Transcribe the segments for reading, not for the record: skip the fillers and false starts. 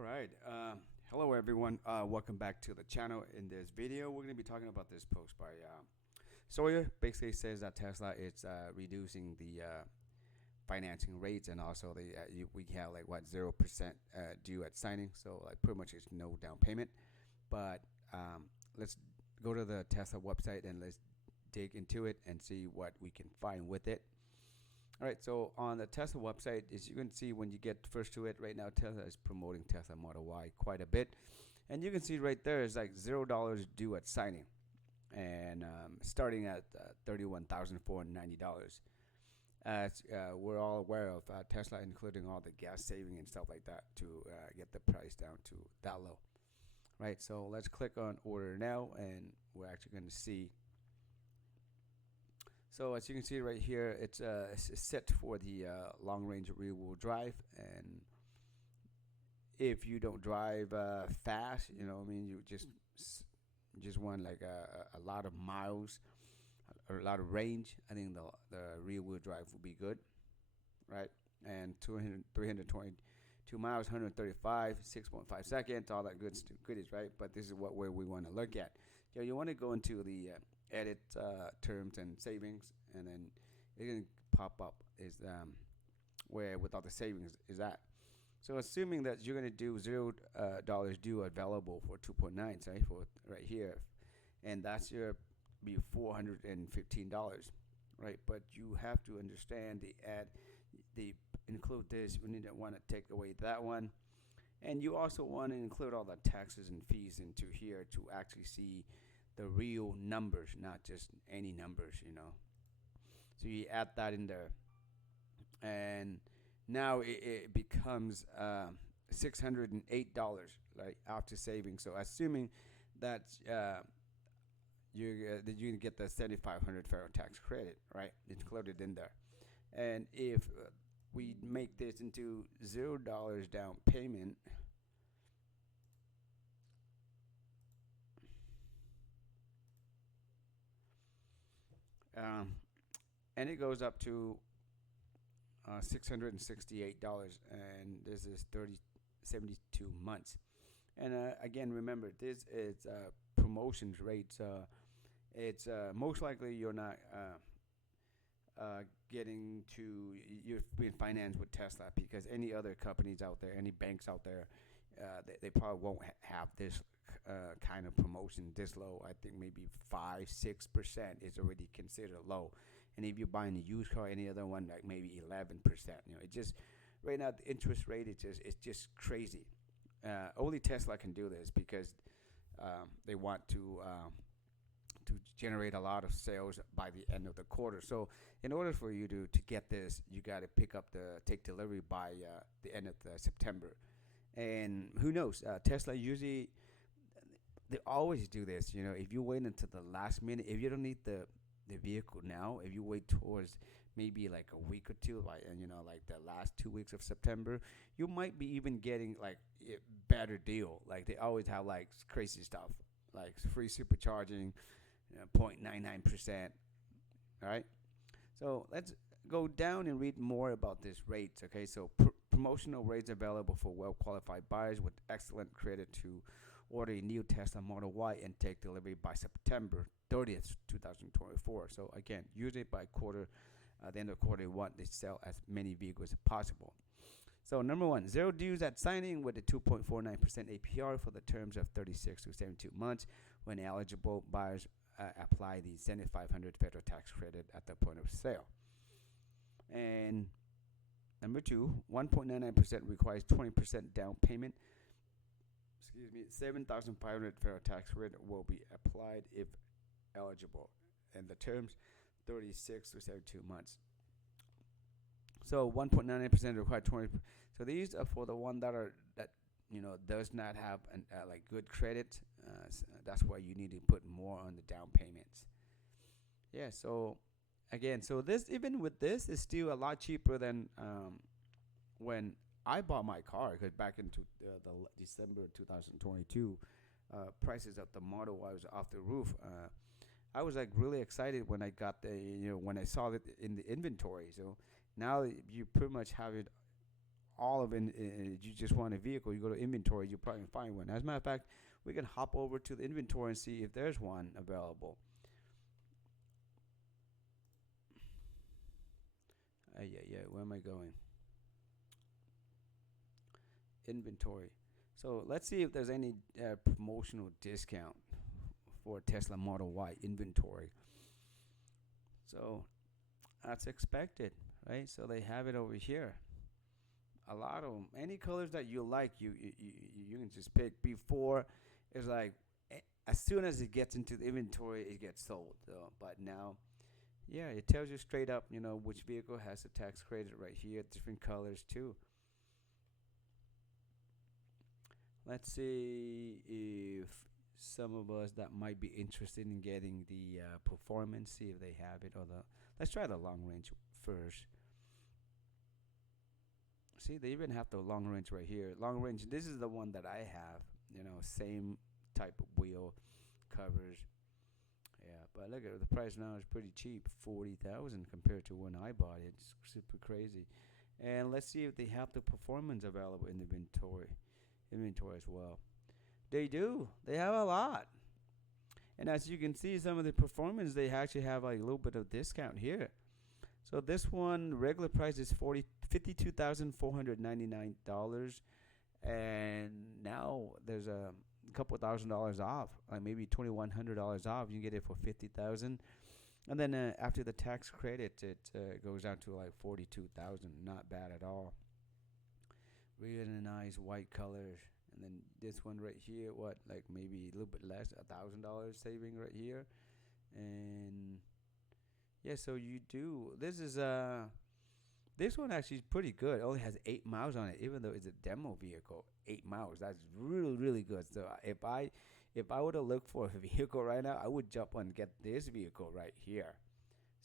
All right. Hello, everyone. Welcome back to the channel. In this video, we're going to be talking about this post by Sawyer. Basically, says that Tesla is reducing the financing rates, and also we have like what 0% due at signing. So like pretty much it's no down payment. But let's go to the Tesla website and let's dig into it and see what we can find with it. All right, so on the Tesla website, as you can see when you get first to it, right now Tesla is promoting Tesla Model Y quite a bit. And you can see right there is like $0 due at signing, and starting at $31,490. As we're all aware of, Tesla including all the gas saving and stuff like that to get the price down to that low. Right, so let's click on order now, and we're actually going to see. So as you can see right here, it's set for the long-range rear-wheel drive, and if you don't drive fast, you know what I mean, you just want like a lot of miles or a lot of range, I think the rear-wheel drive will be good, right? And 322 miles, 135, 6.5 seconds, all that goodies, right? But this is where we want to look at. So you want to go into the edit terms and savings, and then it's going to pop up is where with all the savings is at. So assuming that you're going to do $0 due available for 2.9, say for right here, and that's your be $415, right? But you have to understand the include this. You need to want to take away that one, and you also want to include all the taxes and fees into here to actually see the real numbers, not just any numbers, you know. So you add that in there, and now it becomes $608, right, after saving. So assuming that you're gonna get the 7,500 federal tax credit, right, included in there, and if we make this into $0 down payment. And it goes up to $668, and this is 72 months. And again, remember, this is promotions rates. It's most likely you're not getting to you've been financed with Tesla, because any other companies out there, any banks out there, they probably won't have this kind of promotion this low. I think maybe 5-6% is already considered low, and if you're buying a used car, any other one, like maybe 11%. You know, it just right now the interest rate it's just crazy. Only Tesla can do this because they want to generate a lot of sales by the end of the quarter. So in order for you to get this, you got to take delivery by the end of September. And who knows, Tesla usually, they always do this. You know, if you wait until the last minute, if you don't need the vehicle now, if you wait towards maybe like a week or two, like, and you know, like the last 2 weeks of September, you might be even getting like a better deal. Like they always have like crazy stuff, like free supercharging, 0.99%. All right. So let's go down and read more about this rates. Okay. So promotional rates available for well-qualified buyers with excellent credit to order a new Tesla Model Y and take delivery by September 30th, 2024. So again, usually by quarter, at the end of quarter one, they sell as many vehicles as possible. So number one, zero dues at signing with a 2.49% APR for the terms of 36 to 72 months. When eligible, buyers apply the 7,500 federal tax credit at the point of sale. And number two, 1.99% requires 20% down payment. 7,500 federal tax credit will be applied if eligible, and the terms 36 to 72 months. So 1.99% require 20. So these are for the one that you know does not have like good credit. So that's why you need to put more on the down payments. Yeah. So again, so this, even with this, is still a lot cheaper than when I bought my car, because back into the December 2022, prices of the Model Y was off the roof. I was like really excited when I got when I saw it in the inventory. So now you pretty much have it all of it, you just want a vehicle, you go to inventory, you probably find one. As a matter of fact, we can hop over to the inventory and see if there's one available. Yeah, where am I going? Inventory. So let's see if there's any promotional discount for Tesla Model Y inventory. So that's expected, right? So they have it over here. A lot of them. Any colors that you like, you can just pick. Before, it's like as soon as it gets into the inventory, it gets sold. But now, yeah, it tells you straight up, which vehicle has the tax credit right here. Different colors too. Let's see if some of us that might be interested in getting the performance, see if they have it, or let's try the long range first. See, they even have the long range right here. Long range, this is the one that I have, same type of wheel covers. Yeah, but look at the price now is pretty cheap, 40,000 compared to when I bought it. It's super crazy. And let's see if they have the performance available in the inventory as well. They do. They have a lot. And as you can see, some of the performance, they actually have like a little bit of discount here. So this one, regular price is $52,499, and now there's a couple $1,000 off, like maybe $2,100 off. You can get it for $50,000, and then after the tax credit, it goes down to like $42,000. Not bad at all. Really nice white color. And then this one right here, like maybe a little bit less, $1,000 saving right here, and yeah, so you do. This one actually is pretty good. It only has 8 miles on it, even though it's a demo vehicle. 8 miles. That's really, really good. So if I were to look for a vehicle right now, I would jump on and get this vehicle right here.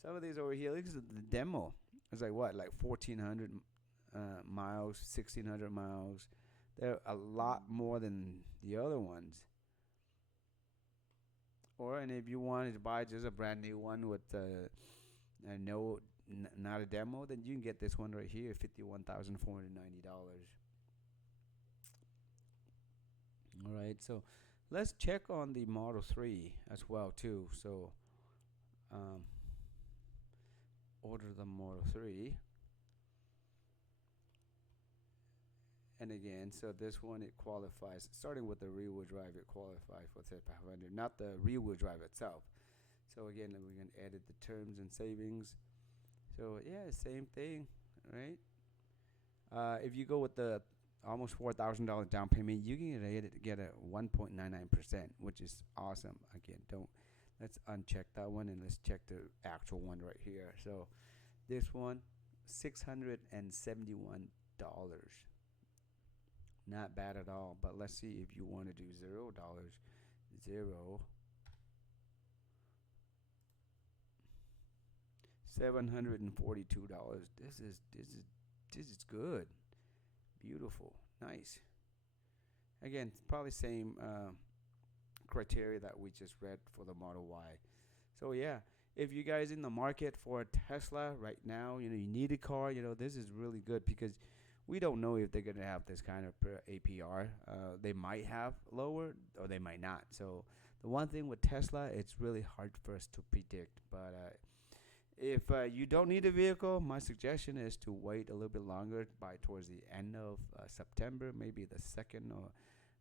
Some of these over here, look at the demo. It's like 1,400 miles, 1,600 miles. They're a lot more than the other ones. And if you wanted to buy just a brand new one with not a demo, then you can get this one right here, $51,490. All right, so let's check on the Model 3 as well too. So order the Model 3. And again, so this one, it qualifies, starting with the rear-wheel drive, it qualifies for 500, not the rear-wheel drive itself. So again, we can edit the terms and savings. So yeah, same thing, right? If you go with the almost $4,000 down payment, you can get a 1.99%, which is awesome. Again, let's uncheck that one and let's check the actual one right here. So this one, $671. Not bad at all. But let's see if you want to do $0. $742. This is good. Beautiful. Nice. Again, probably same criteria that we just read for the Model Y. So yeah, if you guys in the market for a Tesla right now, you need a car, this is really good because we don't know if they're going to have this kind of APR. They might have lower or they might not. So the one thing with Tesla, it's really hard for us to predict. But if you don't need a vehicle, my suggestion is to wait a little bit longer towards the end of September, maybe the second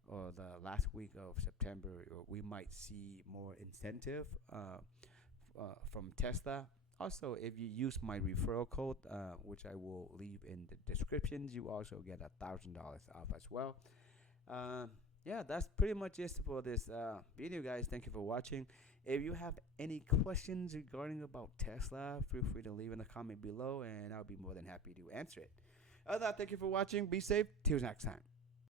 or the last week of September. We might see more incentive from Tesla. Also, if you use my referral code, which I will leave in the descriptions, you also get $1,000 off as well. Yeah, that's pretty much it for this video, guys. Thank you for watching. If you have any questions regarding about Tesla, feel free to leave in the comment below, and I'll be more than happy to answer it. Other than that, thank you for watching. Be safe. Till next time.